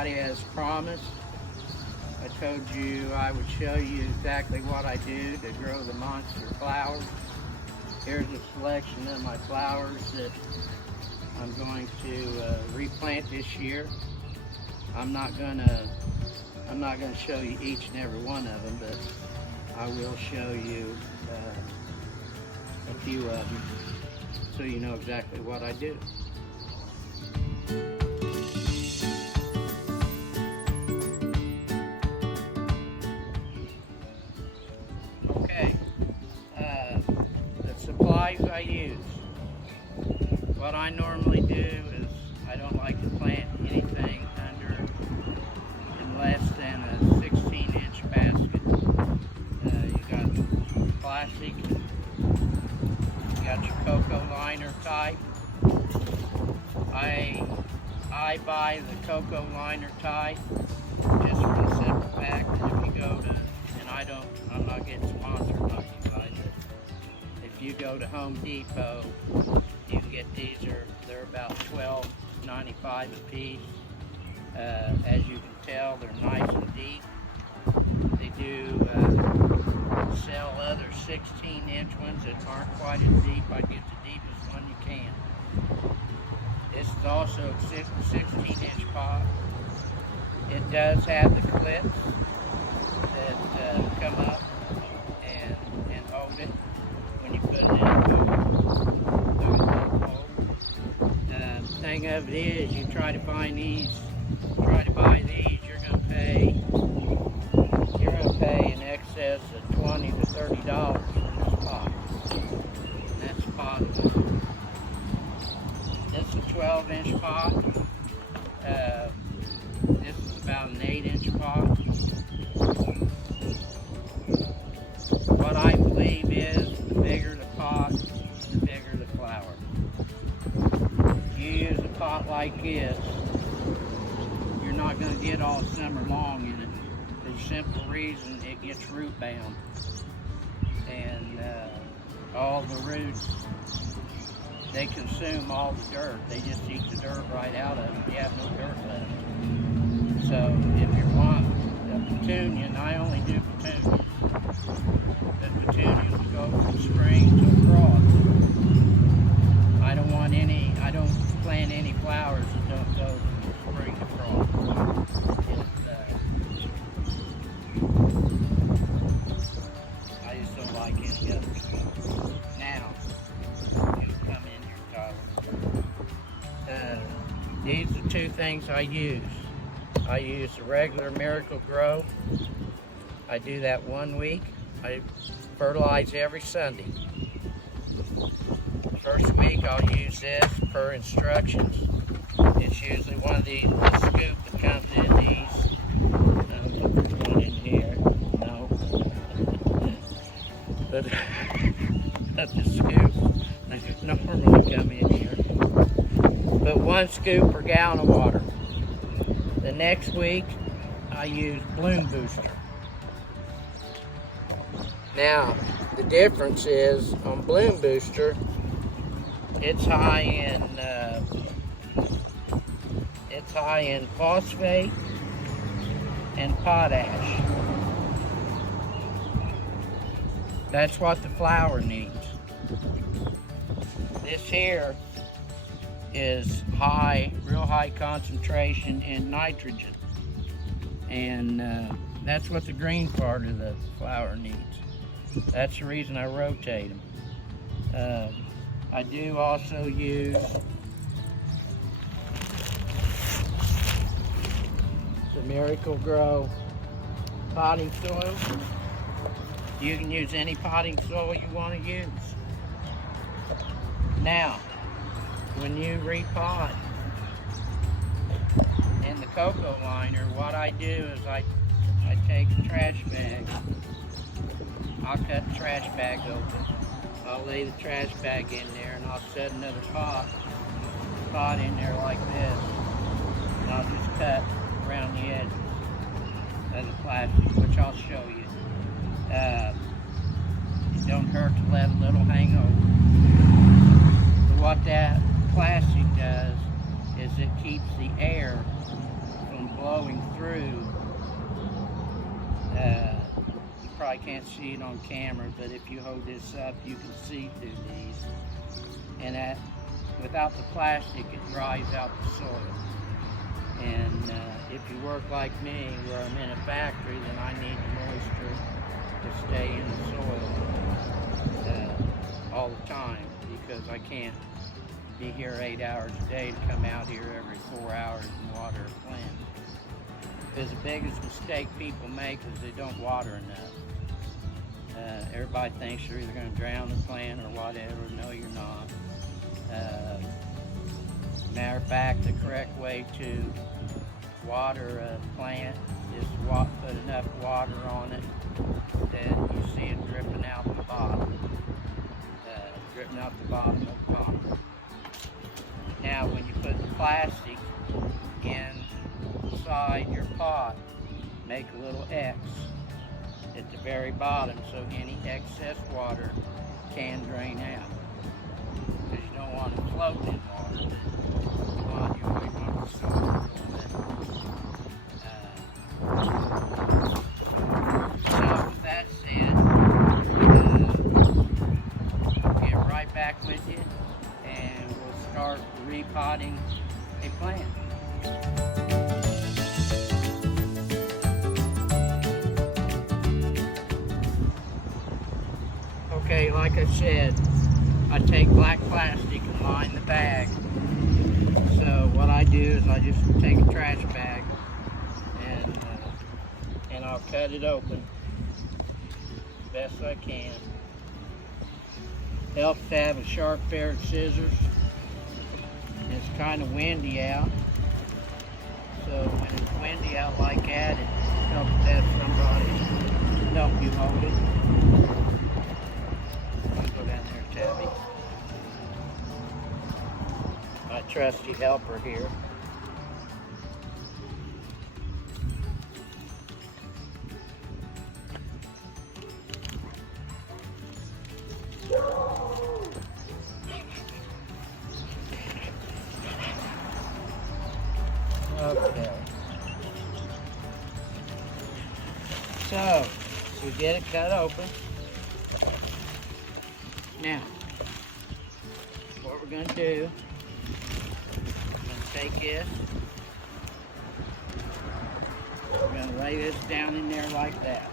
everybody, as promised, I told you I would show you exactly what I do to grow the monster flowers. Here's a selection of my flowers that I'm going to replant this year. I'm not gonna show you each and every one of them, but I will show you a few of them so you know exactly what I do. Okay, the supplies I use. What I normally do is I don't like to plant anything under in less than a 16-inch basket. You got plastic, you got your cocoa liner type. I buy the cocoa liner type just for the simple fact that if you go to, and I'm not getting sponsored by you guys, but if you go to Home Depot, you can get these, they're about $12.95 a piece. As you can tell, they're nice and deep. They do sell other 16-inch ones that aren't quite as deep. I get the deepest one you can. This is also a 16-inch pot. It does have the clips that come up and hold it when you put it in the thing of it is, you try to buy these, you're gonna pay in excess of $20 to $30 for this pot. And that's pot one. This is a 12-inch pot. This is about an 8-inch pot. What I believe is, the bigger the pot, the bigger the flower. If you use a pot like this, you're not going to get all summer long in it. For the simple reason it gets root bound. And all the roots, they consume all the dirt. They just eat the dirt right out of it. You have no dirt left. So if you want a petunia, and I only do petunias, the petunias go from spring to frost. I don't plant any flowers that don't go from spring to frost. I just don't like any other stuff. Now, you come in here, Tyler. These are two things I use. I use the regular Miracle Grow. I do that 1 week. I fertilize every Sunday. First week I'll use this per instructions. It's usually one of these, the scoop that comes in these. There's one in here. No. But the scoop, they normally come in here. But 1 scoop per gallon of water. The next week I use Bloom Booster. Now, the difference is on Bloom Booster, it's high in phosphate and potash. That's what the flower needs. This here is real high concentration in nitrogen, and that's what the green part of the flower needs. That's the reason I rotate them. I do also use the Miracle Grow potting soil. You can use any potting soil you want to use. Now, when you repot in the cocoa liner, what I do is I take a trash bag. I'll cut the trash bag open. I'll lay the trash bag in there, and I'll set another pot in there like this. And I'll just cut around the edges of the plastic, which I'll show you. It don't hurt to let a little hang over. But what that plastic does is it keeps the air from blowing through. You probably can't see it on camera, but if you hold this up, you can see through these. And without the plastic, it dries out the soil. And if you work like me, where I'm in a factory, then I need the moisture to stay in the soil all the time, because I can't be here 8 hours a day to come out here every 4 hours and water a plant. Because the biggest mistake people make is they don't water enough. Everybody thinks you're either going to drown the plant or whatever. No, you're not. Matter of fact, the correct way to water a plant is to put enough water on it that you see it dripping out the bottom. Dripping out the bottom of the pot. Now, when you put the plastic inside your pot, make a little X at the very bottom so any excess water can drain out. Because you don't want it floating in water. You always want to soak it a little bit. So with that said, get right back with you and we'll start repotting a plant. Okay, like I said, I take black plastic and line the bag. So what I do is I just take a trash bag and I'll cut it open as best I can. Helps to have a sharp pair of scissors. It's kind of windy out, so when it's windy out like that, it helps to have somebody help you hold it. I'll go down there, Tabby. My trusty helper here. Okay. So, we get it cut open. Now, what we're going to do, we're going to take this, we're going to lay this down in there like that.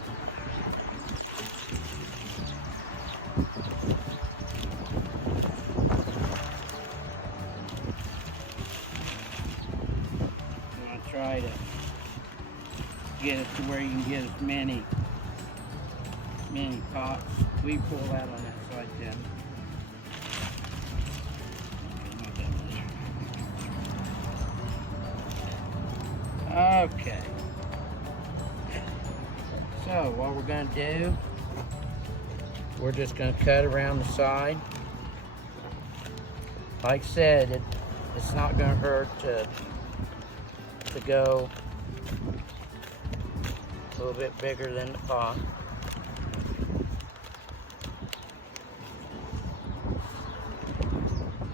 Try to get it to where you can get as many pots. We pull that on that side then. Okay. So what we're going to do, we're just going to cut around the side. Like I said, it's not going to hurt to go a little bit bigger than the pot.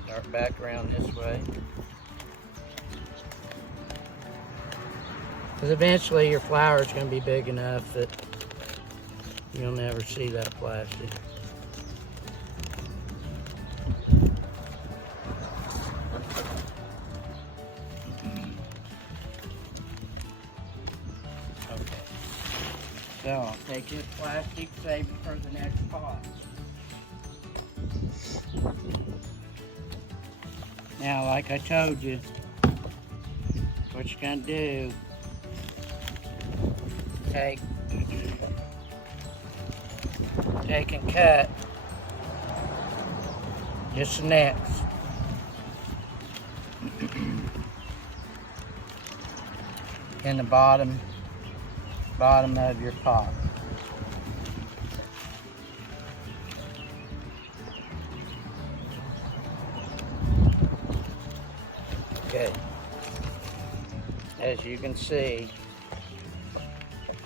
Start back around this way. Because eventually your flower is going to be big enough that you'll never see that plastic. So I'll take this plastic, save it for the next pot. Now, like I told you, what you're going to do, take and cut just the necks. In the bottom of your pot. Okay. As you can see,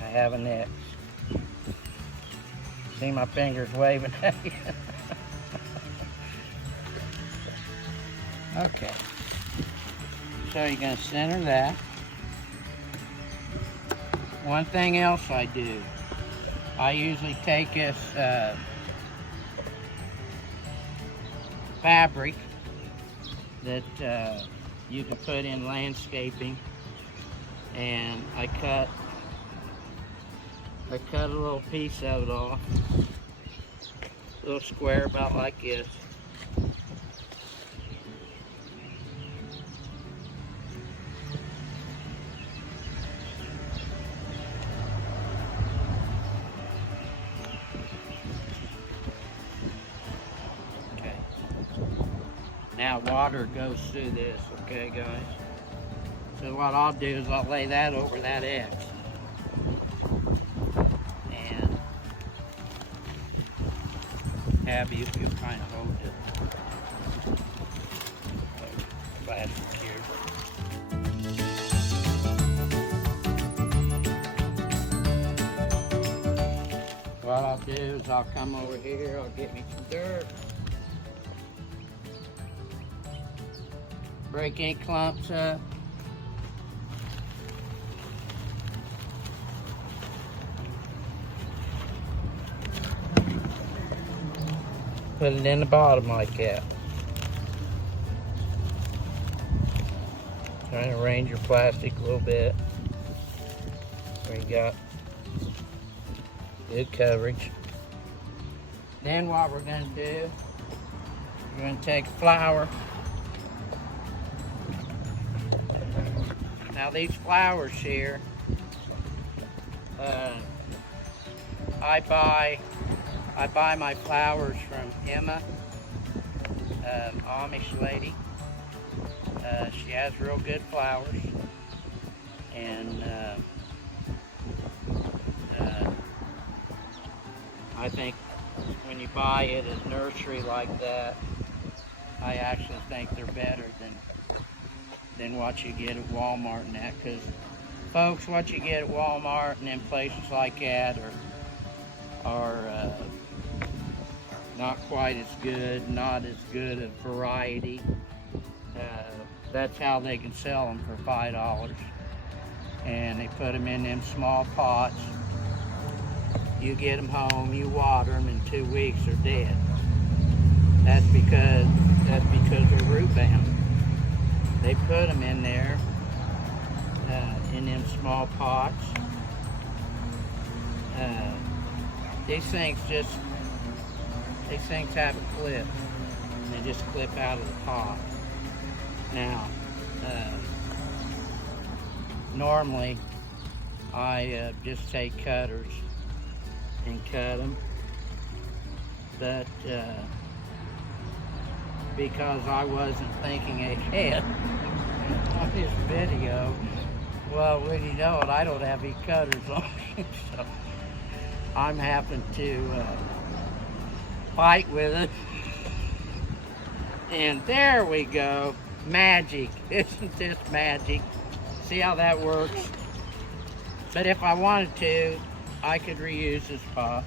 I have an X. See my fingers waving at you? Okay. So you're going to center that. one thing else I do, I usually take this fabric that you can put in landscaping, and I cut a little piece of it off, a little square about like this. Now water goes through this, okay guys? So what I'll do is I'll lay that over that X. And have you kind of hold it. Plastic here. What I'll do is I'll come over here, I'll get me some dirt. Break any clumps up. Put it in the bottom like that. Try to arrange your plastic a little bit. Where you got good coverage. Then what we're going to do, we're going to take flour. Now these flowers here, I buy my flowers from Emma, Amish lady. She has real good flowers, and I think when you buy it at a nursery like that, I actually think they're better than what you get at Walmart and that, because folks, what you get at Walmart and in places like that are not quite as good, not as good a variety. That's how they can sell them for $5, and they put them in them small pots. You get them home, you water them, in 2 weeks they're dead. That's because they're root bound. They put them in there, in them small pots. These things have a clip, and they just clip out of the pot. Now, normally I just take cutters and cut them, but because I wasn't thinking ahead on this video, well, when you know it, I don't have any cutters on me, so I'm having to fight with it. And there we go. Magic. Isn't this magic? See how that works? But if I wanted to, I could reuse this pot.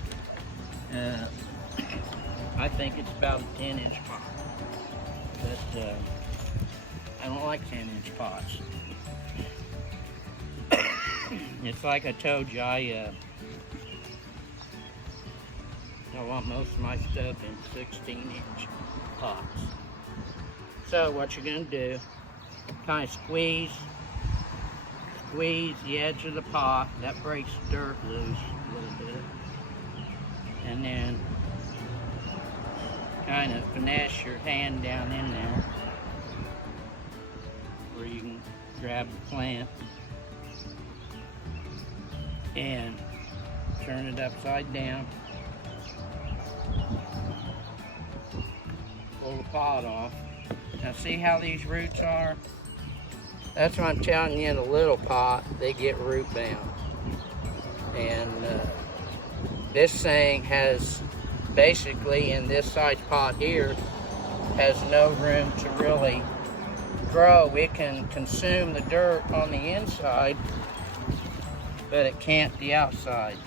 I think it's about a 10-inch pot. But I don't like 10-inch pots. It's like I told you, I want most of my stuff in 16-inch pots. So what you're going to do, kind of squeeze the edge of the pot. That breaks the dirt loose a little bit. And then kind of finesse your hand down in there where you can grab the plant and turn it upside down. Pull the pot off. Now see how these roots are? That's what I'm telling you, in a little pot, they get root bound. And this thing has, basically in this size pot here, has no room to really grow. It can consume the dirt on the inside, but it can't the outside.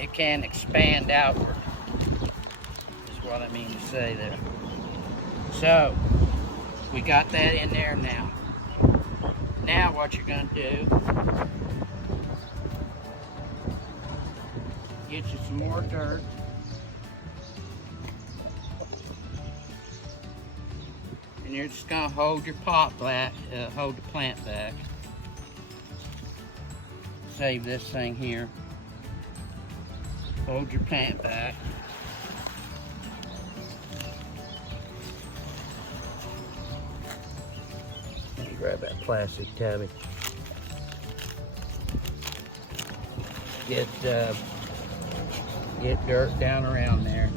It can expand outward, is what I mean to say there. So, we got that in there now. Now what you're going to do, get you some more dirt. And you're just going to hold your pot back, hold the plant back. Save this thing here. Hold your plant back. Grab that plastic tubby. Get dirt down around there.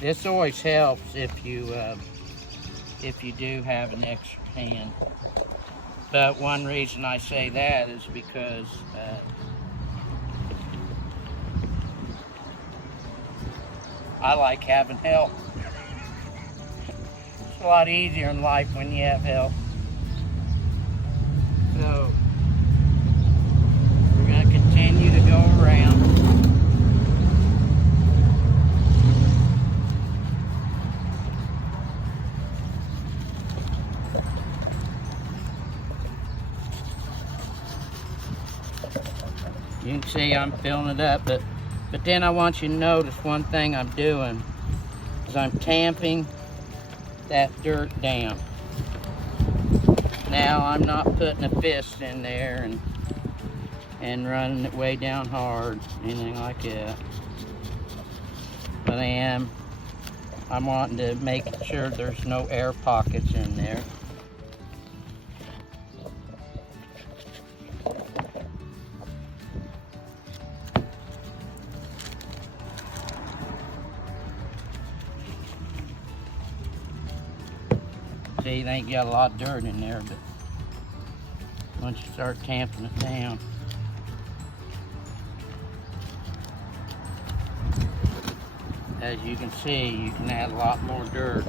This always helps if you do have an extra hand. But one reason I say that is because I like having help. It's a lot easier in life when you have help. So we're going to continue to go around. You can see I'm filling it up, but then I want you to notice one thing I'm doing is I'm tamping that dirt down. Now I'm not putting a fist in there and running it way down hard, anything like that. But I'm wanting to make sure there's no air pockets in there. See, they ain't got a lot of dirt in there, but once you start tamping it down, as you can see, you can add a lot more dirt.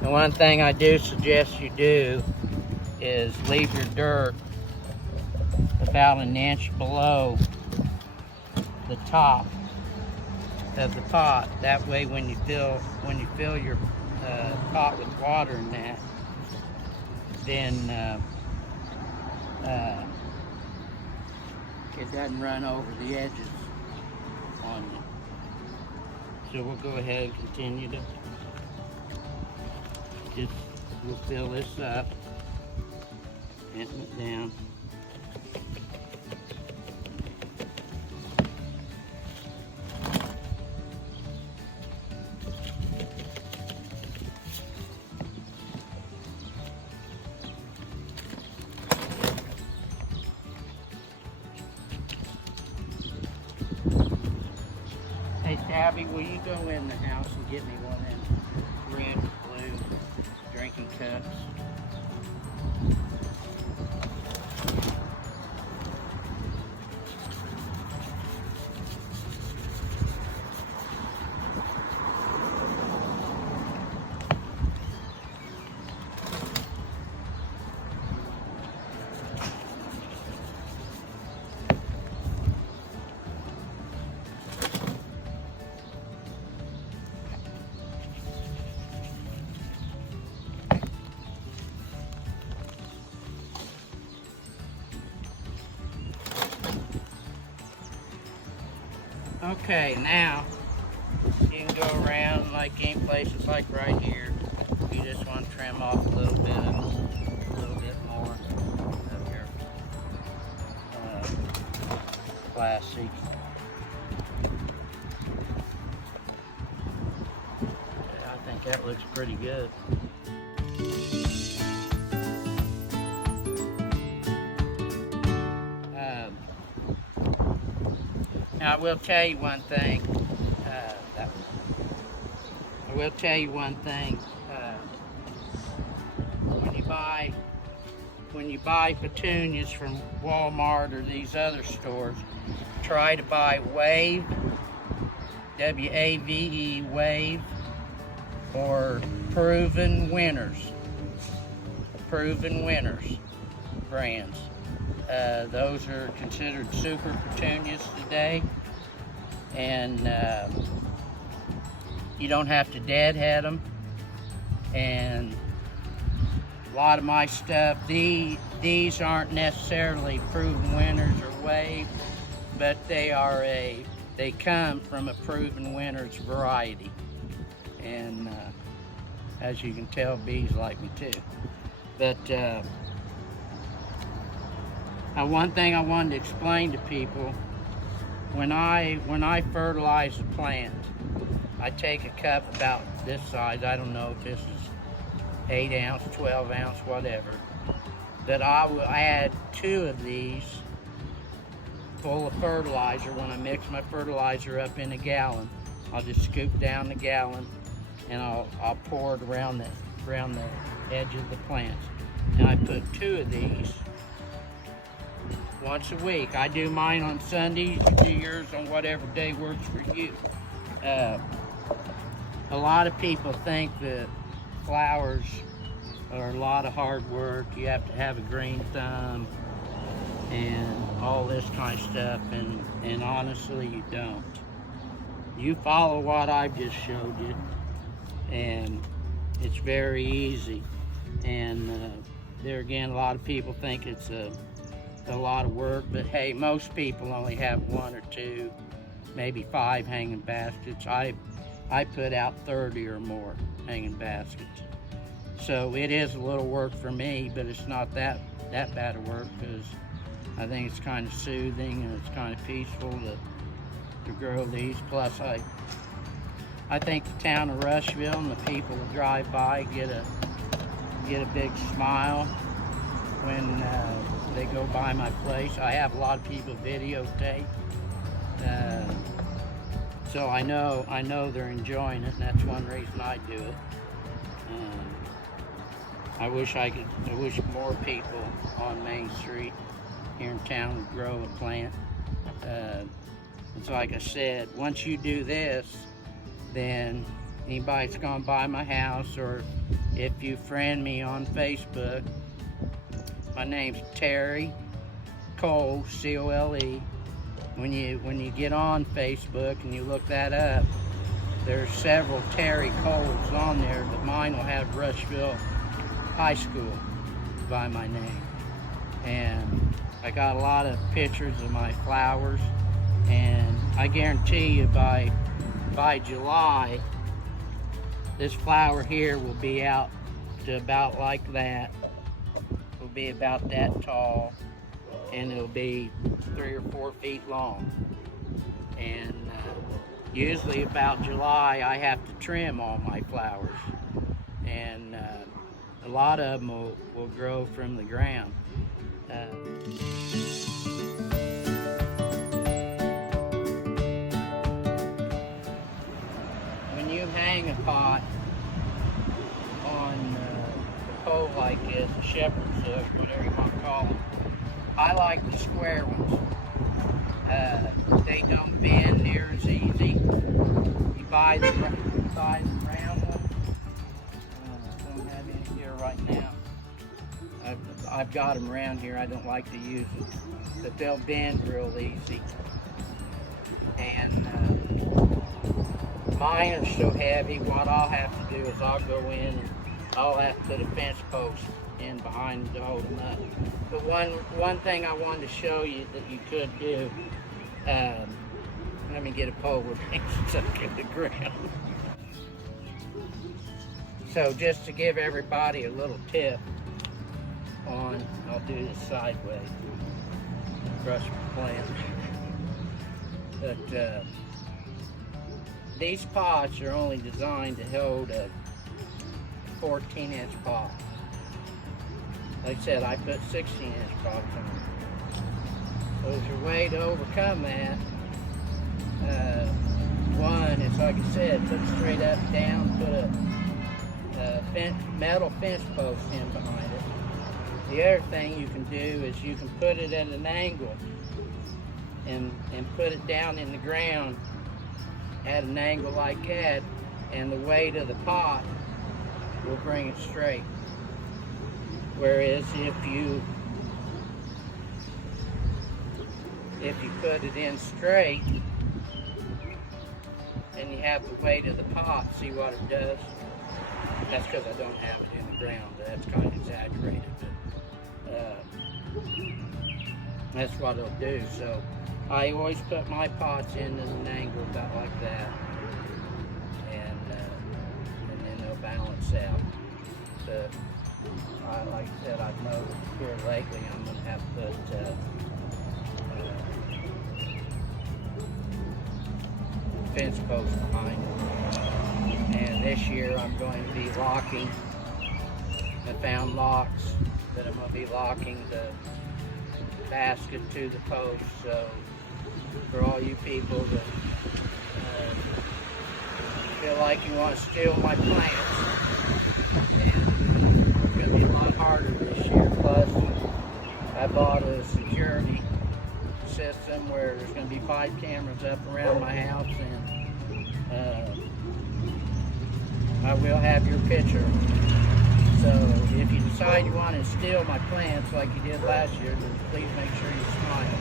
The one thing I do suggest you do is leave your dirt about an inch below the top of the pot. That way, when you fill your pot with water and that, then it doesn't run over the edges on you. So we'll go ahead and continue to we'll fill this up, hitting it down. Hey Tabby, will you go in the house and get me one of them red and blue drinking cups? Okay, now you can go around like in places like right here. You just want to trim off a little bit more of your plastic. I think that looks pretty good. Now I will tell you one thing. When you buy petunias from Walmart or these other stores, try to buy Wave, W-A-V-E, Wave, or Proven Winners brands. Those are considered super petunias today, and you don't have to deadhead them, and A lot of my stuff, these aren't necessarily proven winners or waves, but they come from a proven winners variety. And as you can tell, bees like me too. But one thing I wanted to explain to people, when I fertilize a plant, I take a cup about this size, I don't know if this is 8 ounce, 12 ounce, whatever, that I will add 2 of these full of fertilizer. When I mix my fertilizer up in a gallon, I'll just scoop down the gallon and I'll pour it around the edge of the plants. And I put 2 of these once a week. I do mine on Sundays, you do yours on whatever day works for you. A lot of people think that flowers are a lot of hard work. You have to have a green thumb and all this kind of stuff, and honestly you don't. You follow what I've just showed you and it's very easy. And there again, a lot of people think it's a lot of work, but hey, most people only have 1 or 2, maybe 5 hanging baskets. I put out 30 or more hanging baskets. So it is a little work for me, but it's not that bad of work, because I think it's kind of soothing and it's kind of peaceful to grow these. Plus I think the town of Rushville and the people that drive by get a big smile when they go by my place. I have a lot of people videotape, so I know they're enjoying it, and that's one reason I do it. I wish more people on Main Street here in town would grow and plant. It's like I said, once you do this, then anybody that's gone by my house, or if you friend me on Facebook, my name's Terry Cole, C-O-L-E. When you get on Facebook and you look that up, there's several Terry Coles on there, but mine will have Rushville High School by my name. And I got a lot of pictures of my flowers, and I guarantee you by July, this flower here will be out to about like that. It'll be about that tall, and it'll be 3 or 4 feet long. And usually about July, I have to trim all my flowers, and a lot of them will grow from the ground. When you hang a pot on a pole like this, a shepherd's hook, whatever you want to call them, I like the square ones. They don't bend near as easy. You buy the round one. I don't have any here right now. I've got them around here. I don't like to use them, but they'll bend real easy. And mine are so heavy, what I'll have to do is I'll go in and I'll have to put a fence post in behind to hold them up. But one thing I wanted to show you that you could do, let me get a pole with things stuck in the ground. So just to give everybody a little tip on, I'll do this sideways, brush my plant. But these pots are only designed to hold a 14-inch pot. Like I said, I put 16-inch pots on. So there's a way to overcome that. One is, like I said, put straight up and down, put a metal fence post in behind it. The other thing you can do is you can put it at an angle and put it down in the ground at an angle like that, and the weight of the pot will bring it straight. Whereas if you put it in straight and you have the weight of the pot, see what it does? That's because I don't have it in the ground. That's kind of exaggerated, but that's what it'll do. So I always put my pots in at an angle about like that, and then they'll balance out. But like I said, I've noticed here lately I'm going to have to put fence posts behind them. And this year I'm going to be locking. I found locks that I'm going to be locking the basket to the post. So for all you people that feel like you want to steal my plants, and it's going to be a lot harder this year. Plus, I bought a security system where there's going to be 5 cameras up around my house, and I will have your picture. So if you decide you want to steal my plants like you did last year, then please make sure you smile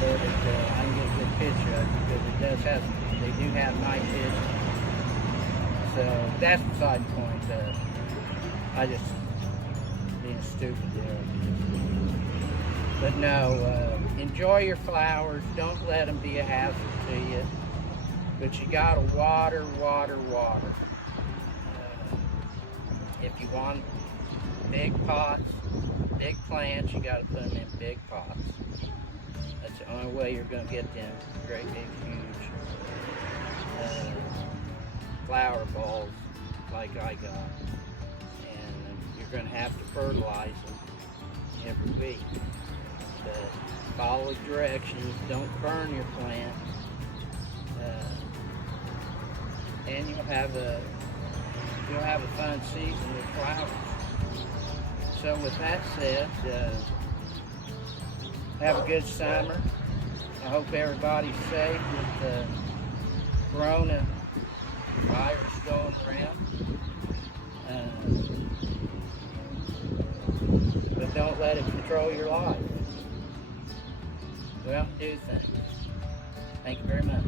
so that I can get a good picture of it, because it does have, they do have night vision. So that's beside the point. I just being stupid there. But no, enjoy your flowers. Don't let them be a hazard to you. But you gotta water, water, water. If you want big pots, big plants, you gotta put them in big pots. That's the only way you're gonna get them great big huge flower balls like I got. And you're gonna have to fertilize them every week. But follow directions, don't burn your plant, and you'll have a fun season with flowers. So with that said, have a good summer. I hope everybody's safe with the corona virus going around. But don't let it control your life. Well, do things. Thank you very much.